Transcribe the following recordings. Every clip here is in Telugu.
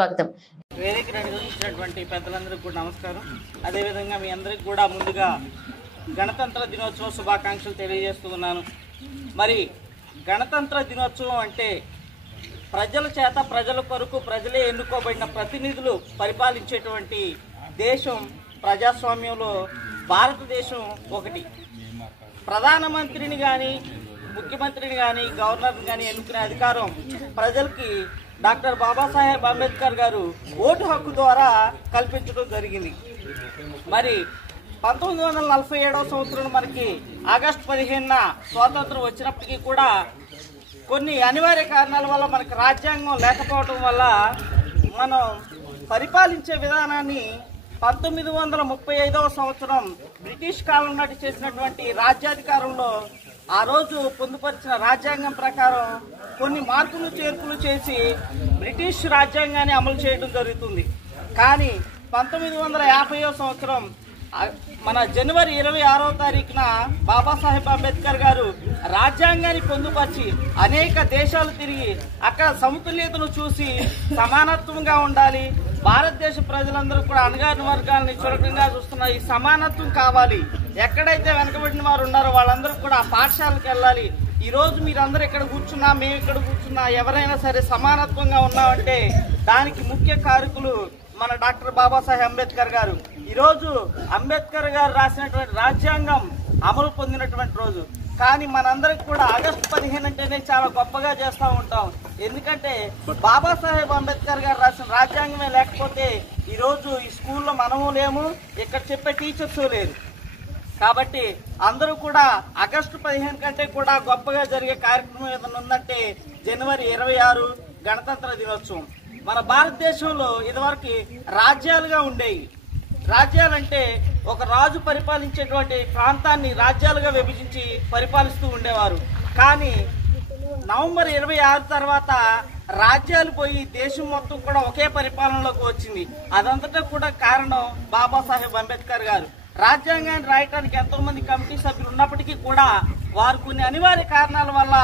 స్వాగతం. వేదిక నిర్వహించినటువంటి పెద్దలందరికీ కూడా నమస్కారం. అదేవిధంగా మీ అందరికీ కూడా ముందుగా గణతంత్ర దినోత్సవ శుభాకాంక్షలు తెలియజేస్తూ ఉన్నాను. మరి గణతంత్ర దినోత్సవం అంటే ప్రజల చేత ప్రజల కొరకు ప్రజలే ఎన్నుకోబడిన ప్రతినిధులు పరిపాలించేటువంటి దేశం. ప్రజాస్వామ్యంలో భారతదేశం ఒకటి. ప్రధానమంత్రిని కానీ ముఖ్యమంత్రిని కానీ గవర్నర్ని కానీ ఎన్నుకునే అధికారం ప్రజలకి డాక్టర్ బాబాసాహెబ్ అంబేద్కర్ గారు ఓటు హక్కు ద్వారా కల్పించడం జరిగింది. మరి 1947వ సంవత్సరం మనకి ఆగస్టు 15న స్వాతంత్రం వచ్చినప్పటికీ కూడా కొన్ని అనివార్య కారణాల వల్ల మనకి రాజ్యాంగం లేకపోవడం వల్ల మనం పరిపాలించే విధానాన్ని 1935వ సంవత్సరం బ్రిటిష్ కాలం నాటి చేసినటువంటి రాజ్యాధికారంలో ఆ రోజు పొందుపరిచిన రాజ్యాంగం ప్రకారం కొన్ని మార్పులు చేర్పులు చేసి బ్రిటిష్ రాజ్యాంగాన్ని అమలు చేయడం జరుగుతుంది. కానీ 1950వ సంవత్సరం మన జనవరి 26వ తారీఖున బాబాసాహెబ్ అంబేద్కర్ గారు రాజ్యాంగాన్ని పొందుపరిచి అనేక దేశాలు తిరిగి అక్కడ సమతుల్యతను చూసి సమానత్వంగా ఉండాలి, భారతదేశ ప్రజలందరూ కూడా అణగారిన వర్గాలని చులకంగా చూస్తున్న ఈ సమానత్వం కావాలి, ఎక్కడైతే వెనకబడిన వారు ఉన్నారో వాళ్ళందరూ కూడా పాఠశాలకు వెళ్ళాలి, ఈ రోజు మీరందరూ ఇక్కడ కూర్చున్నా మేము ఇక్కడ కూర్చున్నా ఎవరైనా సరే సమానత్వంగా ఉన్నామంటే దానికి ముఖ్య కారకులు మన డాక్టర్ బాబాసాహెబ్ అంబేద్కర్ గారు. ఈరోజు అంబేద్కర్ గారు రాసినటువంటి రాజ్యాంగం అమలు పొందినటువంటి రోజు. కానీ మనందరికి కూడా ఆగస్టు 15 అంటేనే చాలా గొప్పగా చేస్తూ ఉంటాం. ఎందుకంటే బాబాసాహెబ్ అంబేద్కర్ గారు రాసిన రాజ్యాంగమే లేకపోతే ఈరోజు ఈ స్కూల్లో మనము లేము, ఇక్కడ చెప్పే టీచర్స్ లేరు. కాబట్టి అందరూ కూడా ఆగస్టు 15 కంటే కూడా గొప్పగా జరిగే కార్యక్రమం ఏదైనా ఉందంటే జనవరి 26 గణతంత్ర దినోత్సవం. మన భారతదేశంలో ఇదివరకు రాజ్యాలుగా ఉండేవి. రాజ్యాలంటే ఒక రాజు పరిపాలించేటువంటి ప్రాంతాన్ని రాజ్యాలుగా విభజించి పరిపాలిస్తూ ఉండేవారు. కానీ నవంబర్ 26 తర్వాత రాజ్యాలు పోయి దేశం మొత్తం కూడా ఒకే పరిపాలనలోకి వచ్చింది. అదంతటా కూడా కారణం బాబాసాహెబ్ అంబేద్కర్ గారు. రాజ్యాంగాన్ని రాయటానికి ఎంతో మంది కమిటీ సభ్యులు ఉన్నప్పటికీ కూడా వారు కొన్ని అనివార్య కారణాల వల్ల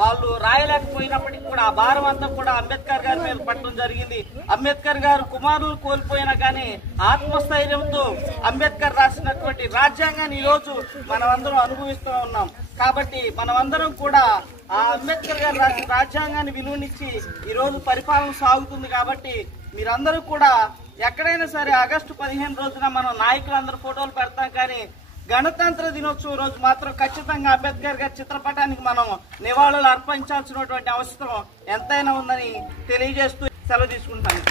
వాళ్ళు రాయలేకపోయినప్పటికీ కూడా ఆ భారం అంతా కూడా అంబేద్కర్ గారి మీద పడటం జరిగింది. అంబేద్కర్ గారు కుమారులు కోల్పోయినా కానీ ఆత్మస్థైర్యంతో అంబేద్కర్ రాసినటువంటి రాజ్యాంగాన్ని ఈ రోజు మనమందరం అనుభవిస్తూ ఉన్నాం. కాబట్టి మనమందరం కూడా ఆ అంబేద్కర్ గారు రాసిన రాజ్యాంగాన్ని విలువనిచ్చి ఈ రోజు పరిపాలన సాగుతుంది. కాబట్టి మీరందరూ కూడా ఎక్కడైనా సరే ఆగస్టు 15 రోజున మనం నాయకులందరూ ఫోటోలు పెడతాం, కానీ గణతంత్ర దినోత్సవం రోజు మాత్రం ఖచ్చితంగా అంబేద్కర్ గారి చిత్రపటానికి మనం నివాళులు అర్పించాల్సినటువంటి అవసరం ఎంతైనా ఉందని తెలియజేస్తూ సెలవు తీసుకుంటాను.